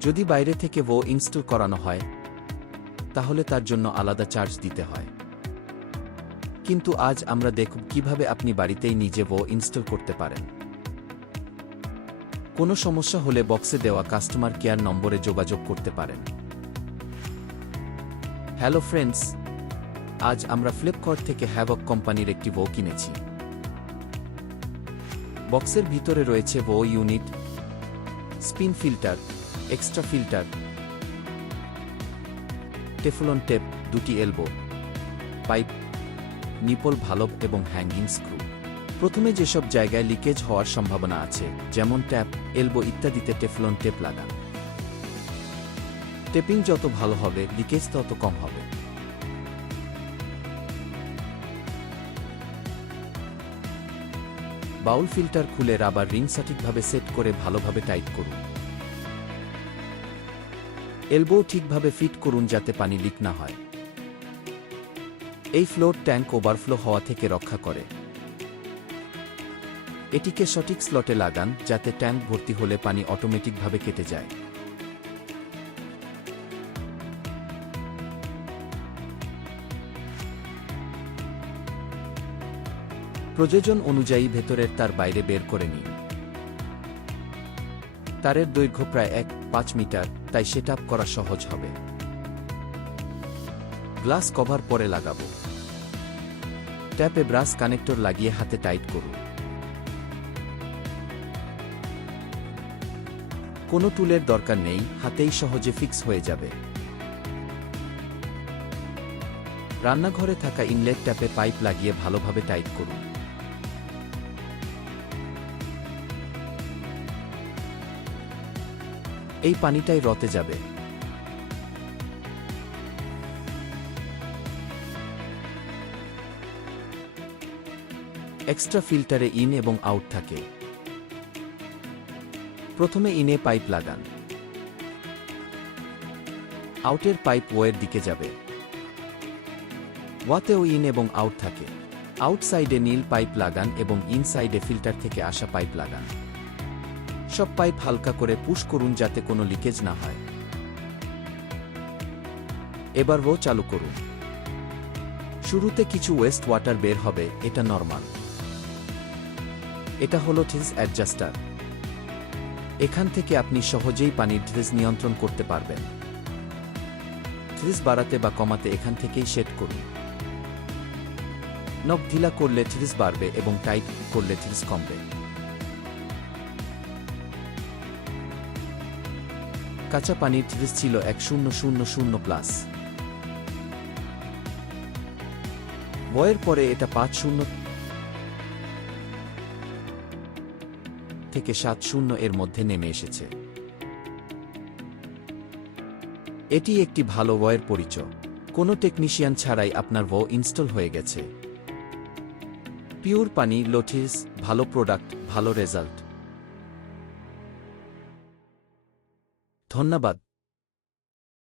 যদি বাইরে থেকে ভো ইনস্টল করানো হয় তাহলে তার জন্য আলাদা চার্জ দিতে হয়। কিন্তু আজ আমরা দেখব কিভাবে আপনি বাড়িতেই নিজে ভো ইনস্টল করতে পারেন। কোনো সমস্যা হলে বক্সে দেওয়া কাস্টমার কেয়ার নম্বরে যোগাযোগ করতে পারেন। হ্যালো ফ্রেন্ডস, আজ আমরা ফ্লিপকার্ট থেকে হ্যাভক কোম্পানির একটি ভো কিনেছি। বক্সের ভিতরে রয়েছে ভো unit, spin filter, extra filter, Teflon tape, দুটি এলবো, পাইপ, নিপল ভালভ এবং হ্যাঙ্গিং স্ক্রু। প্রথমে যেসব জায়গায় লিকেজ হওয়ার সম্ভাবনা আছে, যেমন ট্যাপ, এলবো ইত্যাদিতে টেফলন টেপ লাগান। টেপিং যত ভালো হবে, লিকেজ তত কম হবে। বাউল ফিল্টার খুলে রাবার রিং সঠিকভাবে সেট করে ভালোভাবে টাইট করুন। এলবো ঠিকভাবে ফিট করুন যাতে পানি লিক না হয়। এই ফ্লোর ট্যাঙ্ক ওভারফ্লো হওয়া থেকে রক্ষা করে। এটিকে সঠিক স্লটে লাগান যাতে ট্যাঙ্ক ভর্তি হলে পানি অটোমেটিকভাবে কেটে যায়। প্রয়োজন অনুযায়ী ভেতরের তার বাইরে বের করে নিন। তারের দৈর্ঘ্য প্রায় 1.5 মিটার, তাই সেটআপ করা সহজ হবে। গ্লাস কভার পরে লাগাবো। ট্যাপে ব্রাশ কানেক্টর লাগিয়ে হাতে টাইট করুন। কোনো টুলের দরকার নেই, হাতেই সহজে ফিক্স হয়ে যাবে। রান্নাঘরে থাকা ইনলেট ট্যাপে পাইপ লাগিয়ে ভালোভাবে টাইট করুন। এই পানিটাই রতে যাবে। এক্সট্রা ফিল্টারে ইন এবং আউট থাকে। প্রথমে ইনে পাইপ লাগান। আউটের পাইপ ওয়ের দিকে যাবে। ওয়াতেও ইন এবং আউট থাকে। আউটসাইডে নীল পাইপ লাগান এবং ইনসাইডে ফিল্টার থেকে আসা পাইপ লাগান। সব পাইপ হালকা করে পুশ করুন যাতে কোনো লিকেজ না হয়। এবার ভো চালু করুন। শুরুতে কিছু ওয়েস্ট ওয়াটার বের হবে, এটা নরমাল। এটা হলো থ্রিজ অ্যাডজাস্টার। এখান থেকে আপনি সহজেই পানির থ্রিজ নিয়ন্ত্রণ করতে পারবেন। থ্রিজ বাড়াতে বা কমাতে এখান থেকেই সেট করুন। নব ঢিলা করলে থ্রিজ বাড়বে এবং টাইট করলে থ্রিজ কমবে। কাঁচা পানির থ্রিজ ছিল 1000+। বয়ের পরে এটা 50 থেকে 70 এর মধ্যে নেমে এসেছে। এটি একটি ভালো ওয়ের পরিচয়। কোনো টেকনিশিয়ান ছাড়াই আপনার ভো ইনস্টল হয়ে গেছে। পিওর পানি, লোথিস, ভালো প্রোডাক্ট, ভালো রেজাল্ট। ধন্যবাদ।